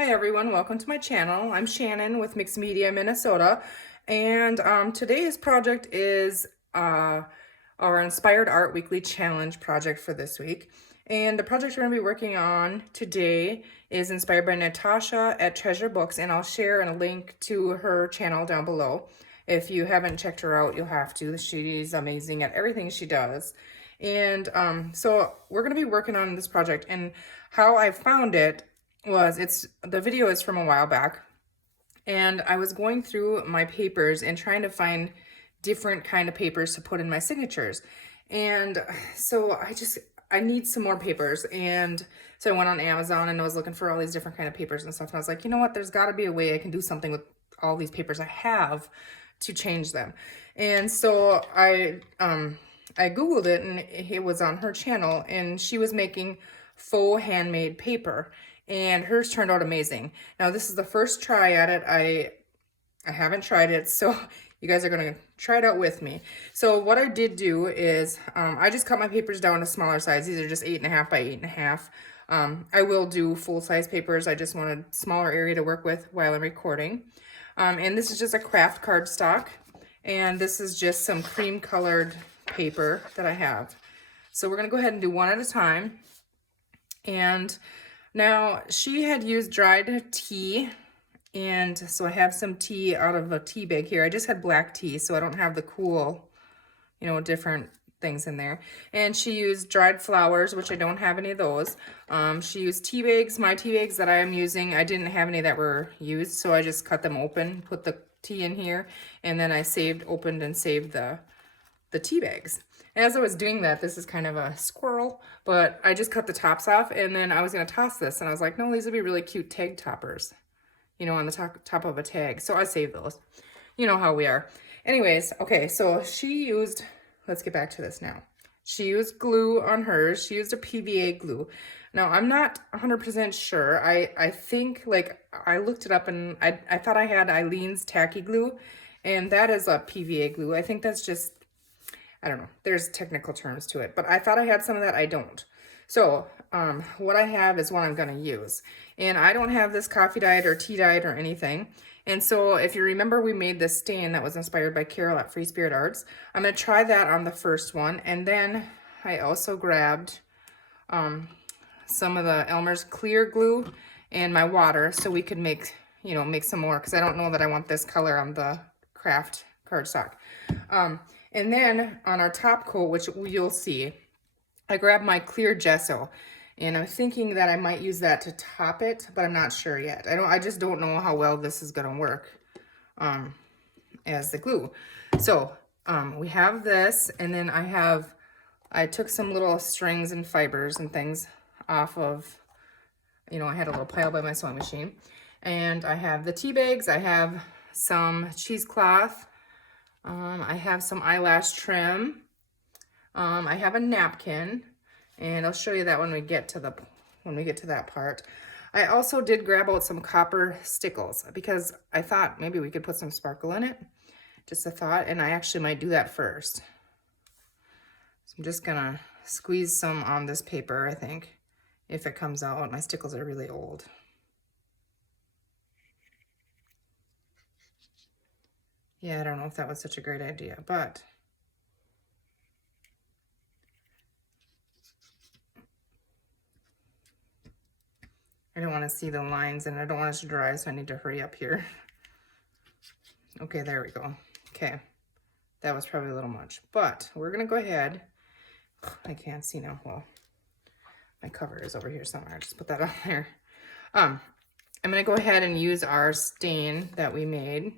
Hi everyone, welcome to my channel. I'm Shannon with Mixed Media Minnesota, and today's project is our Inspired Art Weekly Challenge project for this week. And the project we're going to be working on today is inspired by Natasha at Treasure Books, and I'll share a link to her channel down below. If you haven't checked her out, you'll have to. She's amazing at everything she does. And so we're going to be working on this project, and how I found it was the video is from a while back, and I was going through my papers and trying to find different kind of papers to put in my signatures. And so I need some more papers. And so I went on Amazon and I was looking for all these different kind of papers and stuff. And I was like, you know what, there's got to be a way I can do something with all these papers I have to change them. And so I Googled it, and it was on her channel, and she was making faux handmade paper, and hers turned out amazing. Now, this is the first try at it. I haven't tried it, so you guys are going to try it out with me. So what I did do is I just cut my papers down to smaller size. These are just 8.5 by 8.5. I will do full-size papers. I just want a smaller area to work with while I'm recording. And this is just a craft cardstock, and this is just some cream-colored paper that I have. So we're going to go ahead and do one at a time. And now, she had used dried tea, and so I have some tea out of a tea bag here. I just had black tea, so I don't have the cool, different things in there. And she used dried flowers, which I don't have any of those. She used tea bags. My tea bags that I am using, I didn't have any that were used, so I just cut them open, put the tea in here, and then I opened and saved the tea bags. As I was doing that, this is kind of a squirrel, but I just cut the tops off, and then I was going to toss this, and I was like, no, these would be really cute tag toppers, on the top of a tag. So I saved those. You know how we are. Anyways, okay, so let's get back to this now. She used glue on hers. She used a PVA glue. Now, I'm not 100% sure. I think, I looked it up, and I thought I had Eileen's tacky glue, and that is a PVA glue. I think that's just, I don't know, there's technical terms to it, but I thought I had some of that. I don't. So what I have is what I'm going to use. And I don't have this coffee dyed or tea dyed or anything. And so if you remember, we made this stain that was inspired by Carol at Free Spirit Arts. I'm going to try that on the first one. And then I also grabbed some of the Elmer's clear glue and my water so we could make some more, because I don't know that I want this color on the craft cardstock. And then on our top coat, which you'll see, I grabbed my clear gesso, and I'm thinking that I might use that to top it, but I'm not sure yet. I just don't know how well this is gonna work as the glue. So we have this, and then I took some little strings and fibers and things off of, I had a little pile by my sewing machine, and I have the tea bags, I have some cheesecloth, I have some eyelash trim. I have a napkin, and I'll show you that when we get to that part. I also did grab out some copper stickles because I thought maybe we could put some sparkle in it. Just a thought, and I actually might do that first. So I'm just gonna squeeze some on this paper, I think, if it comes out. My stickles are really old. Yeah, I don't know if that was such a great idea, but I don't want to see the lines, and I don't want it to dry, so I need to hurry up here. Okay, there we go. Okay, that was probably a little much, but we're gonna go ahead. I can't see now. Well, my cover is over here somewhere. Just put that on there. I'm gonna go ahead and use our stain that we made.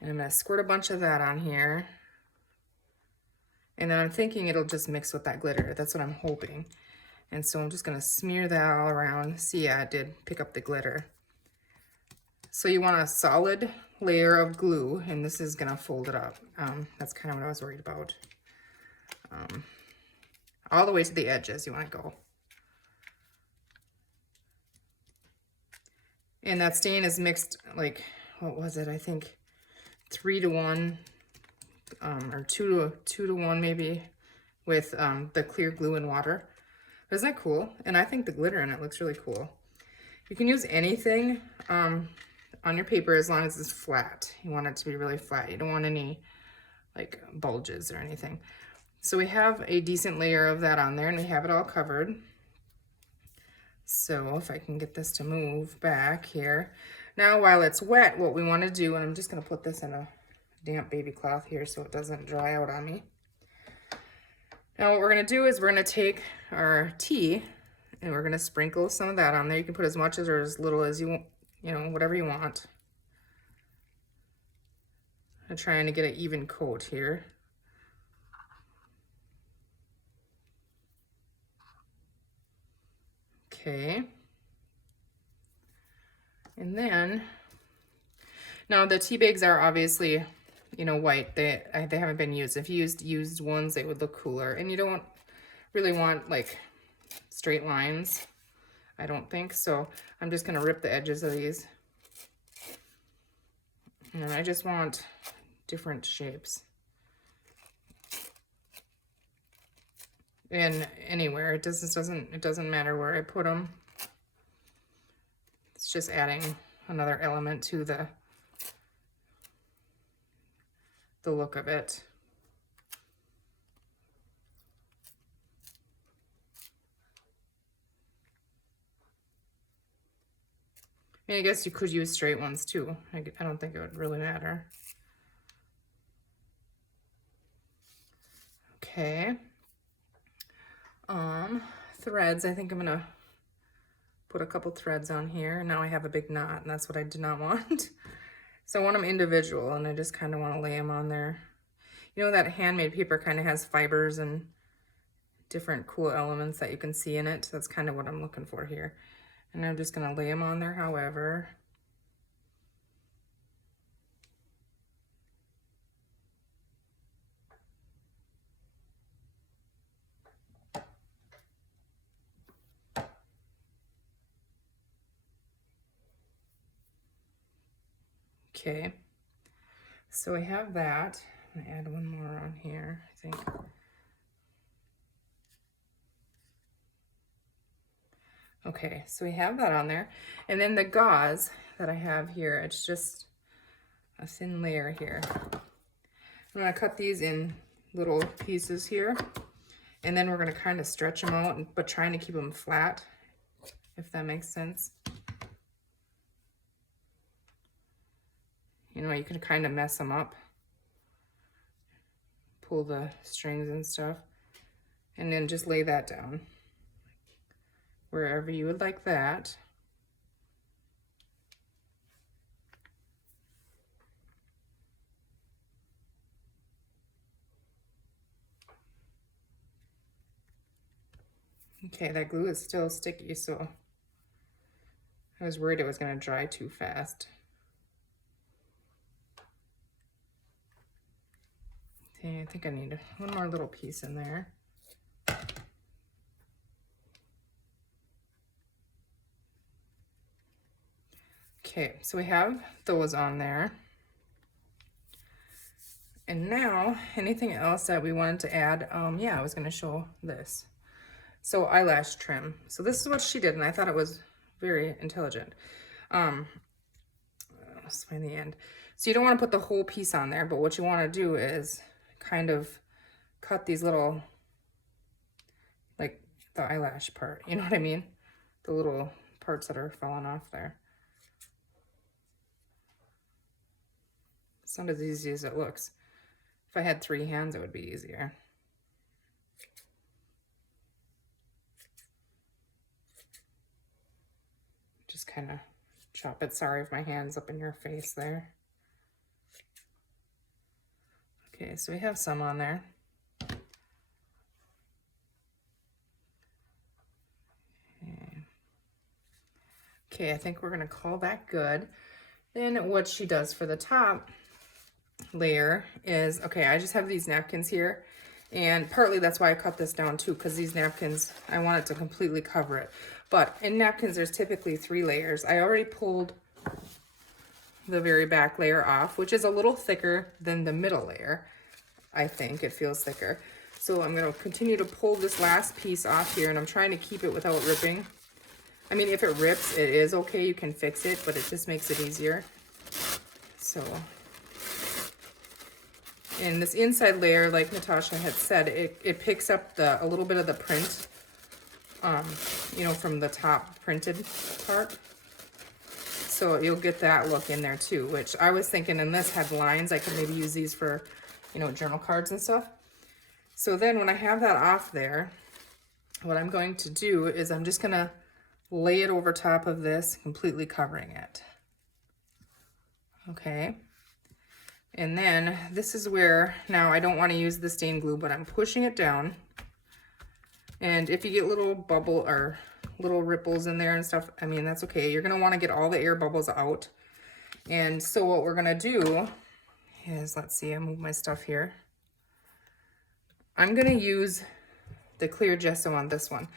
And I'm going to squirt a bunch of that on here. And then I'm thinking it'll just mix with that glitter. That's what I'm hoping. And so I'm just going to smear that all around. See, yeah, it did pick up the glitter. So you want a solid layer of glue, and this is going to fold it up. That's kind of what I was worried about. All the way to the edges you want to go. And that stain is mixed, what was it? I think 3 to 1, or 2 to 1 maybe, with the clear glue and water. Isn't that cool? And I think the glitter in it looks really cool. You can use anything on your paper as long as it's flat. You want it to be really flat. You don't want any like bulges or anything. So we have a decent layer of that on there and we have it all covered. So if I can get this to move back here. Now while it's wet, what we want to do, and I'm just going to put this in a damp baby cloth here so it doesn't dry out on me. Now what we're going to do is we're going to take our tea and we're going to sprinkle some of that on there. You can put as much or as little as you want, you know, whatever you want. I'm trying to get an even coat here. Okay. And then, now the tea bags are obviously, you know, white. They haven't been used. If you used ones, they would look cooler. And you don't really want like straight lines, I don't think. So I'm just going to rip the edges of these. And I just want different shapes. And anywhere, it doesn't matter where I put them. It's just adding another element to the look of it. I mean, I guess you could use straight ones too. I don't think it would really matter. Okay. Threads, I think I'm gonna put a couple threads on here. Now I have a big knot and that's what I did not want. So I want them individual and I just kind of want to lay them on there. You know that handmade paper kind of has fibers and different cool elements that you can see in it. That's kind of what I'm looking for here. And I'm just gonna lay them on there however. Okay, so I have that. I'm gonna add one more on here, I think. Okay, so we have that on there. And then the gauze that I have here, it's just a thin layer here. I'm gonna cut these in little pieces here. And then we're gonna kind of stretch them out, but trying to keep them flat, if that makes sense. You know, you can kind of mess them up. Pull the strings and stuff. And then just lay that down. Wherever you would like that. Okay, that glue is still sticky, so I was worried it was going to dry too fast. Okay, I think I need one more little piece in there. Okay, so we have those on there. And now, anything else that we wanted to add, yeah, I was going to show this. So eyelash trim. So this is what she did, and I thought it was very intelligent. Let's find the end. So you don't want to put the whole piece on there, but what you want to do is kind of cut these little, like the eyelash part, you know what I mean? The little parts that are falling off there. It's not as easy as it looks. If I had 3 hands, it would be easier. Just kind of chop it. Sorry if my hand's up in your face there. Okay, so we have some on there. Okay, I think we're gonna call that good. Then what she does for the top layer is, okay, I just have these napkins here, and partly that's why I cut this down too, because these napkins, I want it to completely cover it. But in napkins, there's typically 3 layers. I already pulled the very back layer off, which is a little thicker than the middle layer. I think it feels thicker. So I'm going to continue to pull this last piece off here, and I'm trying to keep it without ripping. I mean, if it rips, it is okay. You can fix it, but it just makes it easier. So, and this inside layer, like Natasha had said, it picks up a little bit of the print, you know, from the top printed part. So you'll get that look in there too, which I was thinking, and this had lines, I could maybe use these for, you know, journal cards and stuff. So then when I have that off there, what I'm going to do is I'm just gonna lay it over top of this, completely covering it. Okay. And then this is where, now I don't want to use the stain glue, but I'm pushing it down. And if you get little bubble or little ripples in there and stuff, I mean, that's okay. You're going to want to get all the air bubbles out. And so what we're going to do is, let's see, I move my stuff here. I'm going to use the clear gesso on this one.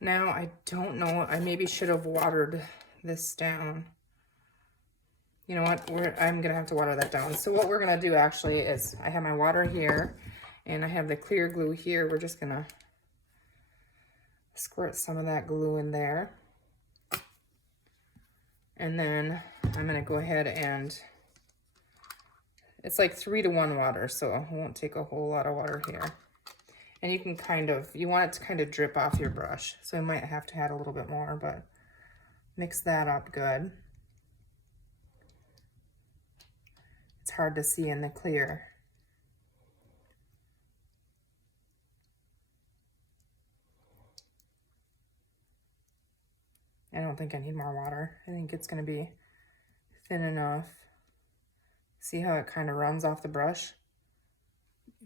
Now, I don't know, I maybe should have watered this down. You know what, I'm going to have to water that down. So what we're going to do actually is, I have my water here, and I have the clear glue here. We're just going to squirt some of that glue in there. And then I'm going to go ahead and, it's like 3-to-1 water, so I won't take a whole lot of water here. And you can kind of, you want it to kind of drip off your brush. So I might have to add a little bit more, but mix that up good. It's hard to see in the clear. I don't think I need more water. I think it's going to be thin enough. See how it kind of runs off the brush?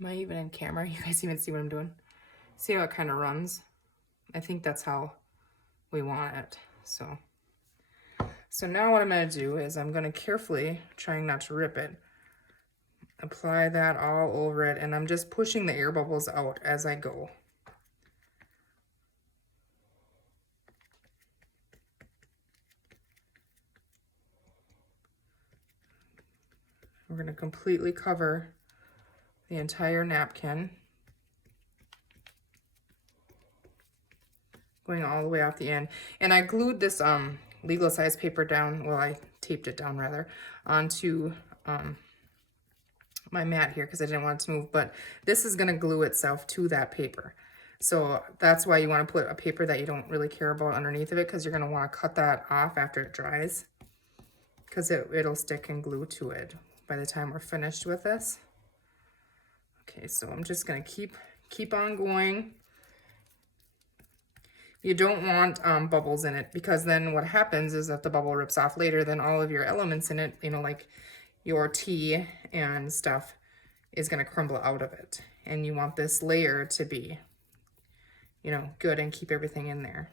Am I even in camera? You guys even see what I'm doing? See how it kind of runs? I think that's how we want it. So now what I'm going to do is I'm going to carefully, trying not to rip it, apply that all over it, and I'm just pushing the air bubbles out as I go. We're going to completely cover the entire napkin, going all the way off the end. And I glued this legal size paper down, well, I taped it down rather, onto my mat here because I didn't want it to move, but this is going to glue itself to that paper. So that's why you want to put a paper that you don't really care about underneath of it, because you're going to want to cut that off after it dries, because it'll stick and glue to it by the time we're finished with this. Okay, so I'm just going to keep on going. You don't want bubbles in it, because then what happens is that the bubble rips off later, then all of your elements in it, you know, like your tea and stuff, is going to crumble out of it. And you want this layer to be, you know, good and keep everything in there.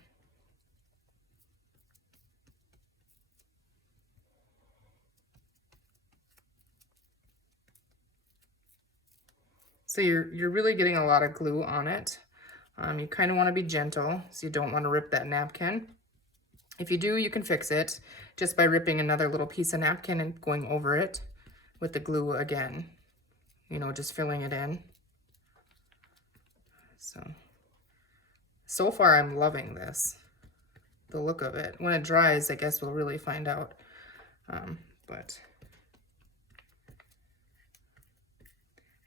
So you're really getting a lot of glue on it. You kind of want to be gentle, so you don't want to rip that napkin. If you do, you can fix it just by ripping another little piece of napkin and going over it with the glue again. You know, just filling it in. So far I'm loving this, the look of it. When it dries, I guess we'll really find out.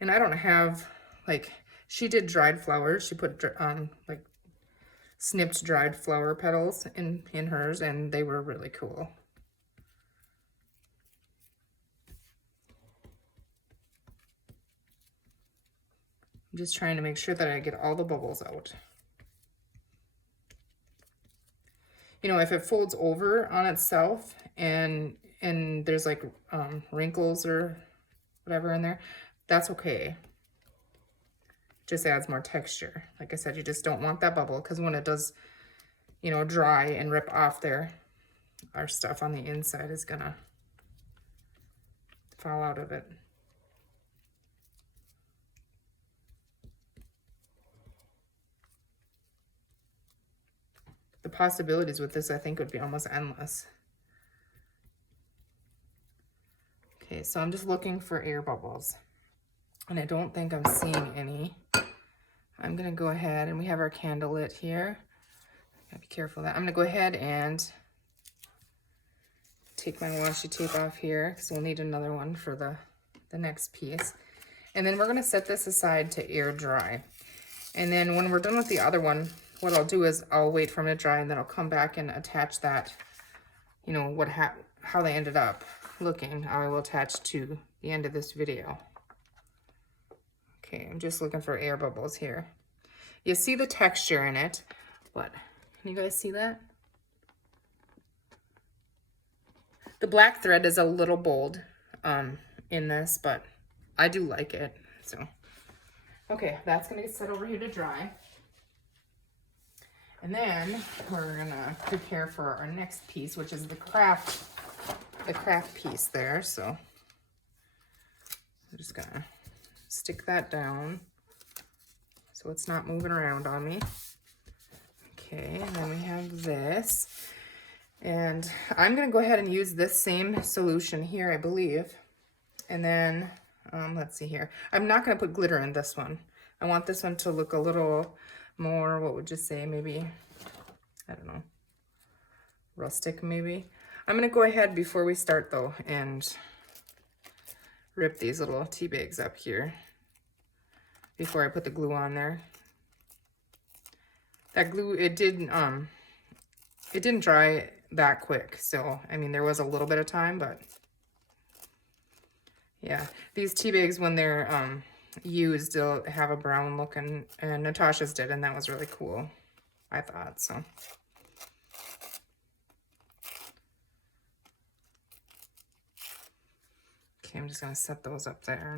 And I don't have, like, she did dried flowers. She put like snipped dried flower petals in hers, and they were really cool. I'm just trying to make sure that I get all the bubbles out. You know, if it folds over on itself and there's like wrinkles or whatever in there, that's okay. Just adds more texture. Like I said, you just don't want that bubble, because when it does, you know, dry and rip off there, our stuff on the inside is gonna fall out of it. The possibilities with this, I think, would be almost endless. Okay, so I'm just looking for air bubbles, and I don't think I'm seeing any. I'm gonna go ahead, and we have our candle lit here. Gotta be careful of that. I'm gonna go ahead and take my washi tape off here because we'll need another one for the next piece. And then we're gonna set this aside to air dry. And then when we're done with the other one, what I'll do is I'll wait for them to dry and then I'll come back and attach that, you know, how they ended up looking. I will attach to the end of this video. Okay, I'm just looking for air bubbles here. You see the texture in it. What? Can you guys see that? The black thread is a little bold in this, but I do like it. So, okay, that's gonna get set over here to dry. And then we're gonna prepare for our next piece, which is the craft piece there. So I'm just gonna stick that down so it's not moving around on me. Okay, and then we have this. And I'm gonna go ahead and use this same solution here, I believe. And then, let's see here. I'm not gonna put glitter in this one. I want this one to look a little more, what would you say, maybe, I don't know, rustic maybe. I'm gonna go ahead before we start though and rip these little tea bags up here before I put the glue on there. That glue, it didn't dry that quick. So, I mean, there was a little bit of time, but yeah, these tea bags, when they're used, they'll have a brown look, and Natasha's did, and that was really cool, I thought. So okay, I'm just gonna set those up there.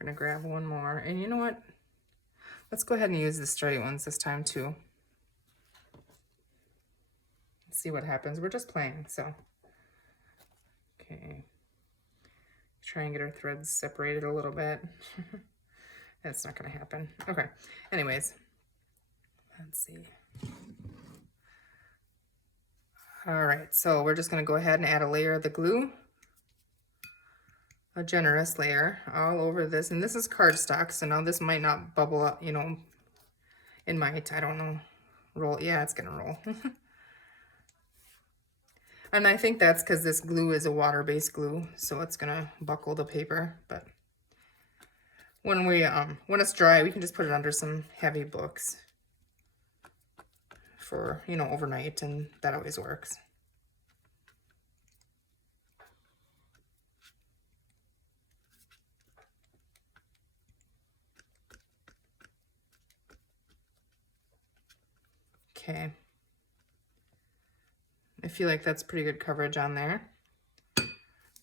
We're gonna grab one more, and you know what, let's go ahead and use the straight ones this time too. Let's see what happens. We're just playing, so okay, try and get our threads separated a little bit. That's not gonna happen. Okay, anyways, let's see. All right, so we're just gonna go ahead and add a layer of the glue, a generous layer all over this. And this is cardstock, so now this might not bubble up, you know, it might, I don't know, roll. Yeah, it's gonna roll. And I think that's because this glue is a water-based glue, so it's gonna buckle the paper. But when it's dry, we can just put it under some heavy books for, you know, overnight, and that always works. Okay. I feel like that's pretty good coverage on there.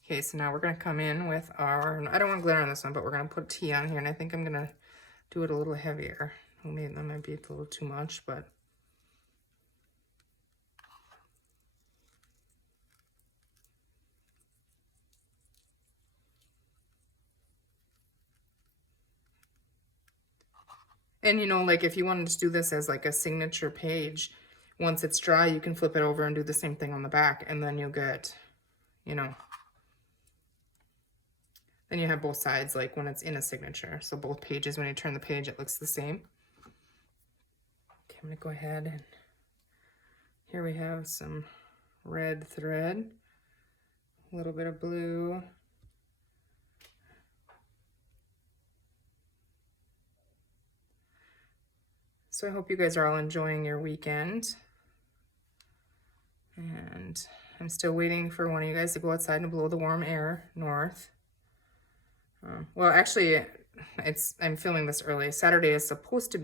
Okay, so now we're gonna come in with our, I don't want glitter on this one, but we're gonna put tea on here, and I think I'm gonna do it a little heavier. Maybe that might be a little too much, but and you know, like if you wanted to do this as like a signature page, once it's dry, you can flip it over and do the same thing on the back, and then you'll get, you know, then you have both sides, like when it's in a signature. So both pages, when you turn the page, it looks the same. Okay, I'm gonna go ahead and here we have some red thread, a little bit of blue. So I hope you guys are all enjoying your weekend. And I'm still waiting for one of you guys to go outside and blow the warm air north. Well, actually, I'm filming this early. Saturday is supposed to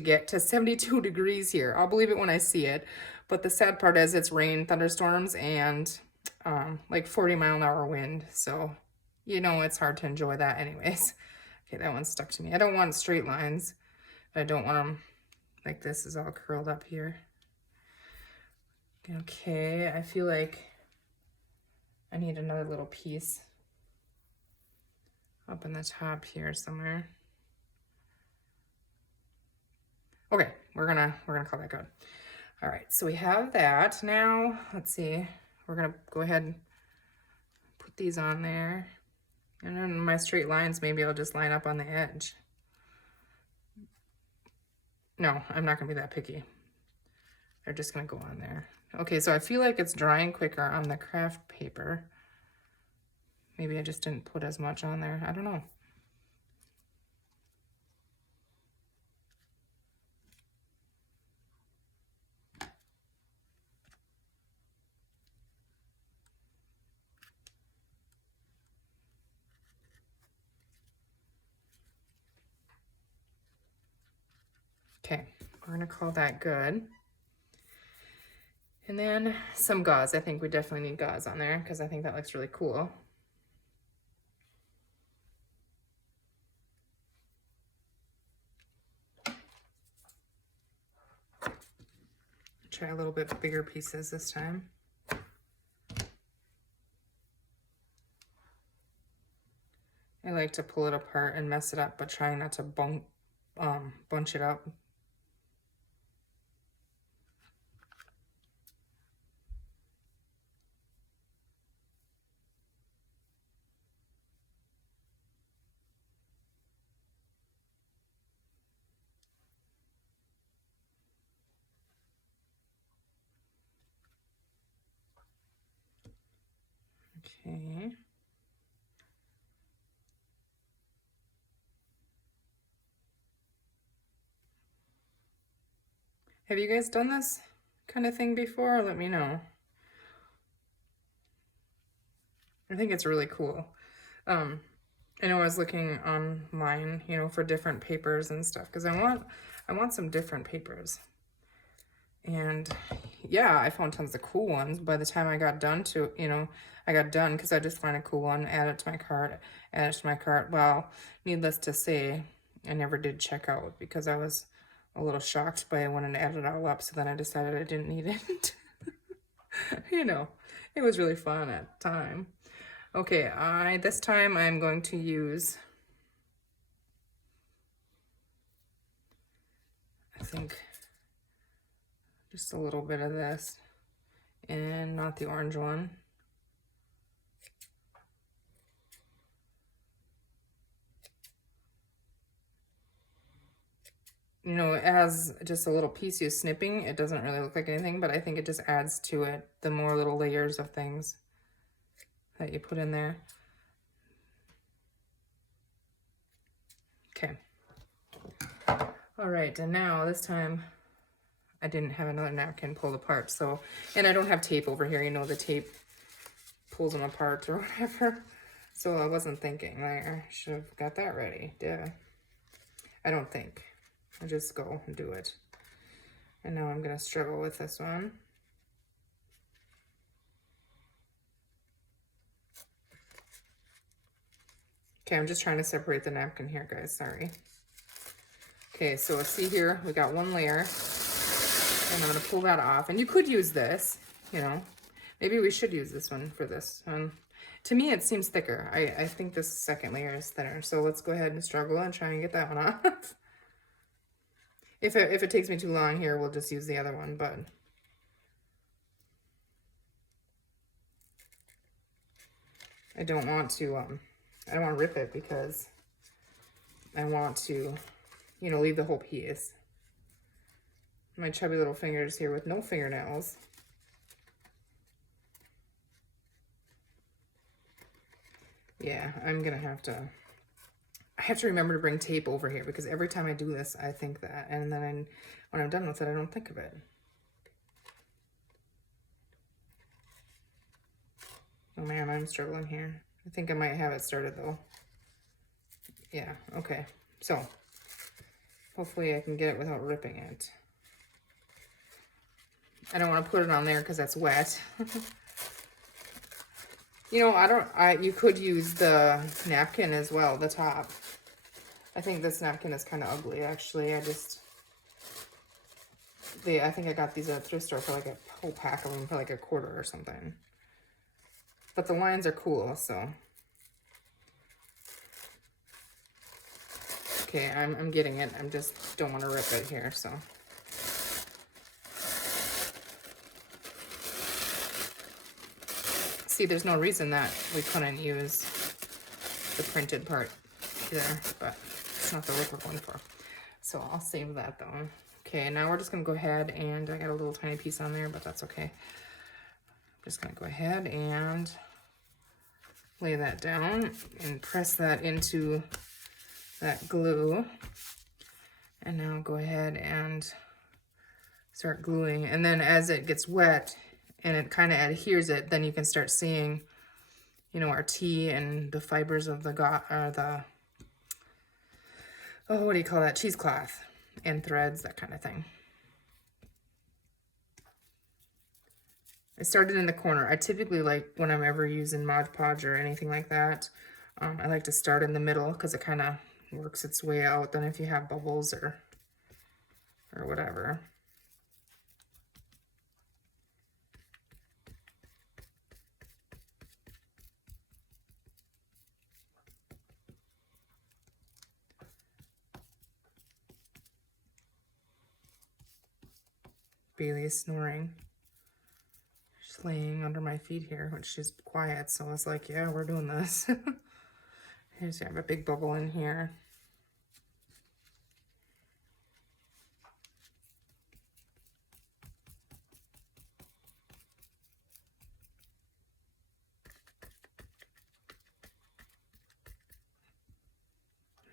get to 72 degrees here. I'll believe it when I see it. But the sad part is it's rain, thunderstorms, and like 40-mile-an-hour wind. So, you know, it's hard to enjoy that anyways. Okay, that one stuck to me. I don't want straight lines. I don't want them like this is all curled up here. Okay, I feel like I need another little piece up in the top here somewhere. Okay, we're gonna call that good. All right, so we have that. Now, let's see. We're gonna go ahead and put these on there. And then my straight lines, maybe I'll just line up on the edge. No, I'm not gonna be that picky. They're just gonna go on there. Okay, so I feel like it's drying quicker on the craft paper. Maybe I just didn't put as much on there. I don't know. Okay, we're gonna call that good. And then some gauze. I think we definitely need gauze on there because I think that looks really cool. Try a little bit bigger pieces this time. I like to pull it apart and mess it up, but try not to bunch it up. Okay. Have you guys done this kind of thing before? Let me know. I think it's really cool. I know I was looking online, you know, for different papers and stuff because I want some different papers. And yeah, I found tons of cool ones. By the time I got done I got done because I just find a cool one, add it to my cart, add it to my cart. Well, needless to say, I never did check out because I was a little shocked by when I added it all up. So then I decided I didn't need it. You know, it was really fun at the time. Okay, this time I'm going to use, I think, just a little bit of this, and not the orange one. You know, it has just a little piece you're snipping. It doesn't really look like anything, but I think it just adds to it the more little layers of things that you put in there. Okay. All right, and now this time I didn't have another napkin pulled apart, so, and I don't have tape over here. You know, the tape pulls them apart or whatever. So I wasn't thinking, like, I should have got that ready. Duh. I don't think. I just go and do it. And now I'm gonna struggle with this one. Okay, I'm just trying to separate the napkin here, guys, sorry. Okay, so see here, we got one layer, and I'm gonna pull that off. And you could use this, you know, maybe we should use this one for this one. To me, it seems thicker. I think this second layer is thinner. So let's go ahead and struggle and try and get that one off. If it takes me too long here, we'll just use the other one, but I don't want to rip it because I want to, you know, leave the whole piece. My chubby little fingers here with no fingernails. Yeah, I'm gonna have to, I have to remember to bring tape over here because every time I do this, I think that, and then when I'm done with it, I don't think of it. Oh man, I'm struggling here. I think I might have it started though. Yeah, okay. So, hopefully I can get it without ripping it. I don't want to put it on there because that's wet. You know, you could use the napkin as well, the top. I think this napkin is kind of ugly, actually. I think I got these at a thrift store for like a whole pack of them for like $1 or something. But the lines are cool, so. Okay, I'm getting it. I just don't want to rip it here, so. See, there's no reason that we couldn't use the printed part there, but it's not the look we're going for. So I'll save that though. Okay, now we're just gonna go ahead and I got a little tiny piece on there, but that's okay. I'm just gonna go ahead and lay that down and press that into that glue. And now go ahead and start gluing. And then as it gets wet and it kind of adheres it, then you can start seeing, you know, our tea and the fibers of the oh, what do you call that? Cheesecloth and threads, that kind of thing. I started in the corner. I typically like, when I'm ever using Mod Podge or anything like that, I like to start in the middle because it kind of works its way out than if you have bubbles or whatever. Bailey is snoring. She's laying under my feet here, which she's quiet, so I was like, yeah, we're doing this. Here's, I have a big bubble in here.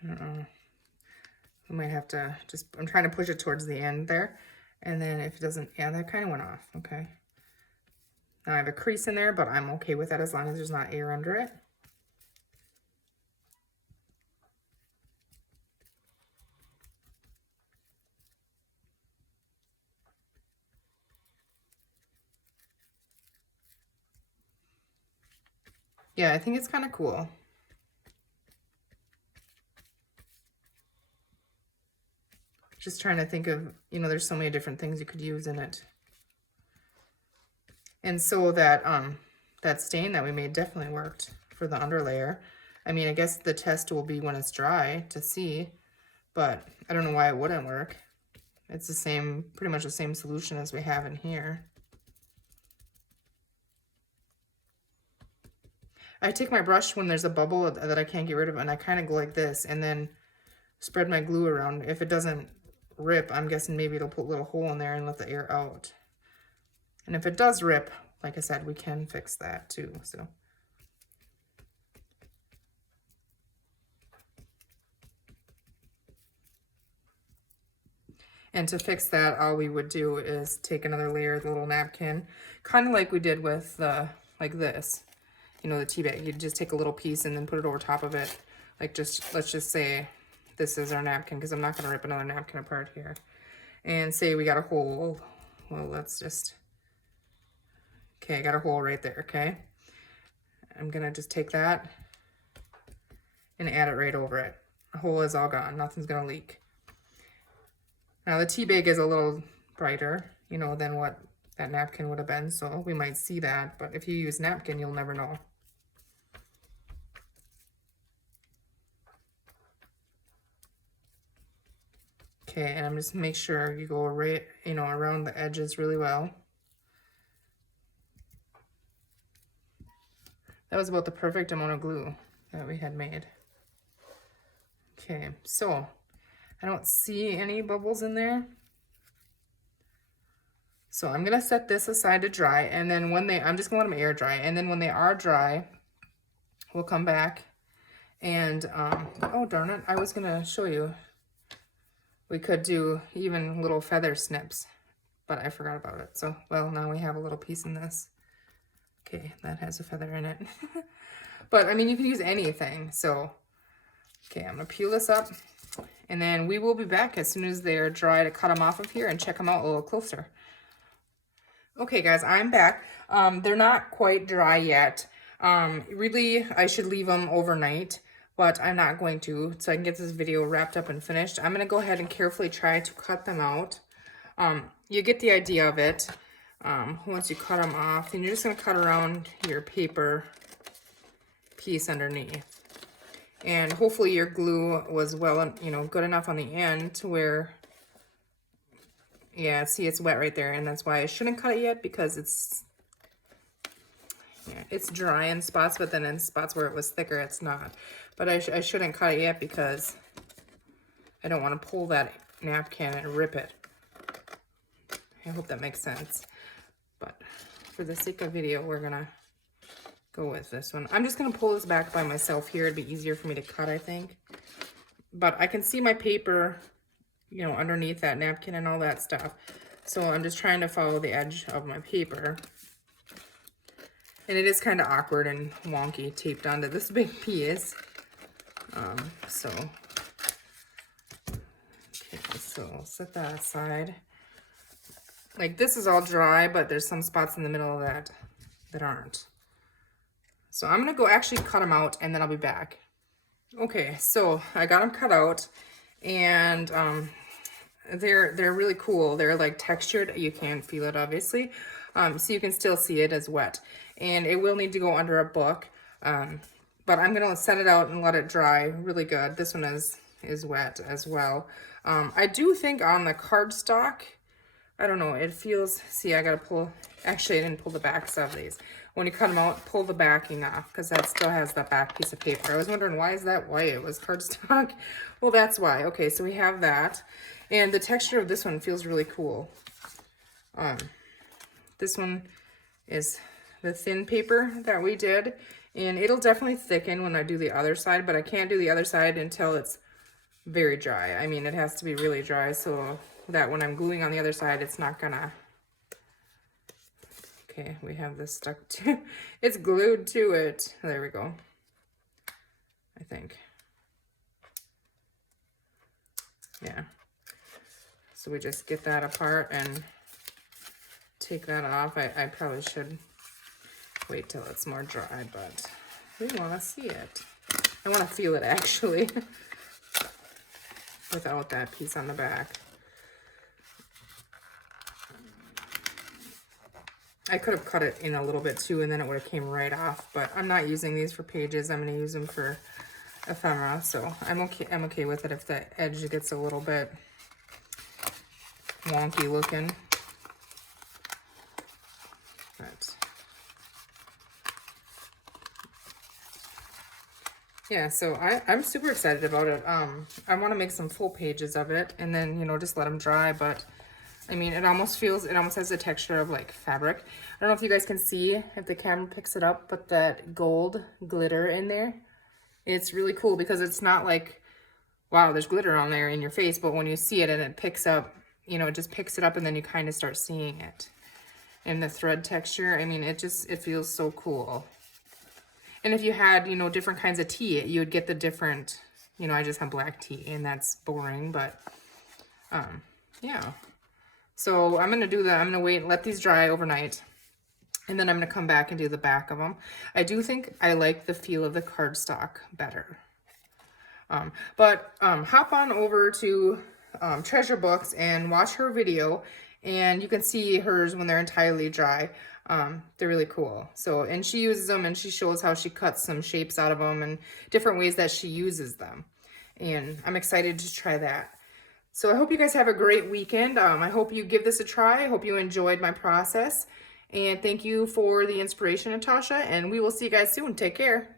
I might have to just, I'm trying to push it towards the end there. And then if it doesn't, yeah, that kind of went off, okay. Now I have a crease in there, but I'm okay with that as long as there's not air under it. Yeah, I think it's kind of cool. Just trying to think of, you know, there's so many different things you could use in it. And so that that stain that we made definitely worked for the underlayer. I mean, I guess the test will be when it's dry to see, but I don't know why it wouldn't work. It's the same, pretty much the same solution as we have in here. I take my brush when there's a bubble that I can't get rid of, and I kind of go like this and then spread my glue around. If it doesn't rip, I'm guessing maybe it'll put a little hole in there and let the air out. And if it does rip, like I said, we can fix that too, so. And to fix that, all we would do is take another layer of the little napkin, kind of like we did with like this, you know, the tea bag. You'd just take a little piece and then put it over top of it. Like just, let's just say this is our napkin, because I'm not gonna rip another napkin apart here. And say we got a hole, well, let's just, okay, I got a hole right there, okay? I'm gonna just take that and add it right over it. The hole is all gone, nothing's gonna leak. Now the tea bag is a little brighter, you know, than what that napkin would have been, so we might see that, but if you use napkin, you'll never know. Okay, and I'm just make sure you go right, you know, around the edges really well. That was about the perfect amount of glue that we had made. Okay, so I don't see any bubbles in there. So I'm gonna set this aside to dry, and then when I'm just gonna let them air dry, and then when they are dry, we'll come back and, oh darn it, I was gonna show you. We could do even little feather snips, but I forgot about it. So, well, now we have a little piece in this. Okay, that has a feather in it. But, I mean, you can use anything, so. Okay, I'm gonna peel this up, and then we will be back as soon as they're dry to cut them off of here and check them out a little closer. Okay, guys, I'm back. They're not quite dry yet. Really, I should leave them overnight, but I'm not going to, so I can get this video wrapped up and finished. I'm gonna go ahead and carefully try to cut them out. You get the idea of it. Once you cut them off, then you're just gonna cut around your paper piece underneath. And hopefully your glue was well, you know, good enough on the end to where, yeah, see, it's wet right there, and that's why I shouldn't cut it yet, because it's, yeah, it's dry in spots, but then in spots where it was thicker, it's not. But I shouldn't cut it yet because I don't want to pull that napkin and rip it. I hope that makes sense. But for the sake of video, we're gonna go with this one. I'm just gonna pull this back by myself here. It'd be easier for me to cut, I think. But I can see my paper, you know, underneath that napkin and all that stuff. So I'm just trying to follow the edge of my paper. And it is kind of awkward and wonky taped onto this big piece. So I'll set that aside. Like, this is all dry, but there's some spots in the middle of that aren't. So I'm gonna go actually cut them out, and then I'll be back. Okay, so I got them cut out, and they're really cool. They're like textured. You can feel it, obviously. So you can still see it as wet, and it will need to go under a book. But I'm gonna set it out and let it dry really good. This one is wet as well. I do think on the cardstock, I don't know, it feels, see, I gotta pull, actually I didn't pull the backs of these. When you cut them out, pull the backing off, because that still has that back piece of paper. I was wondering, why is that white? It was cardstock. Well, that's why. Okay, so we have that. And the texture of this one feels really cool. This one is the thin paper that we did, and it'll definitely thicken when I do the other side, but I can't do the other side until it's very dry. I mean, it has to be really dry so that when I'm gluing on the other side, it's not gonna... Okay, we have this stuck to, it's glued to it. There we go, I think. Yeah. So we just get that apart and take that off. I probably should wait till it's more dry, but we want to see it. I want to feel it, actually, without that piece on the back. I could have cut it in a little bit too, and then it would have came right off, but I'm not using these for pages. I'm going to use them for ephemera, so I'm okay with it if the edge gets a little bit wonky looking. But yeah, so I'm super excited about it. I want to make some full pages of it, and then, you know, just let them dry. But I mean, it almost has the texture of like fabric. I don't know if you guys can see if the camera picks it up, but that gold glitter in there, it's really cool because it's not like, wow, there's glitter on there in your face, but when you see it and it picks up, you know, it just picks it up and then you kind of start seeing it. And the thread texture, I mean, it feels so cool. And if you had, you know, different kinds of tea, you would get the different, you know, I just have black tea and that's boring, but yeah. So I'm gonna wait, let these dry overnight, and then I'm gonna come back and do the back of them. I do think I like the feel of the cardstock better. Hop on over to Treasure Books and watch her video, and you can see hers when they're entirely dry. They're really cool. So, and she uses them and she shows how she cuts some shapes out of them and different ways that she uses them. And I'm excited to try that. So I hope you guys have a great weekend. I hope you give this a try. I hope you enjoyed my process. And thank you for the inspiration, Natasha. And we will see you guys soon. Take care.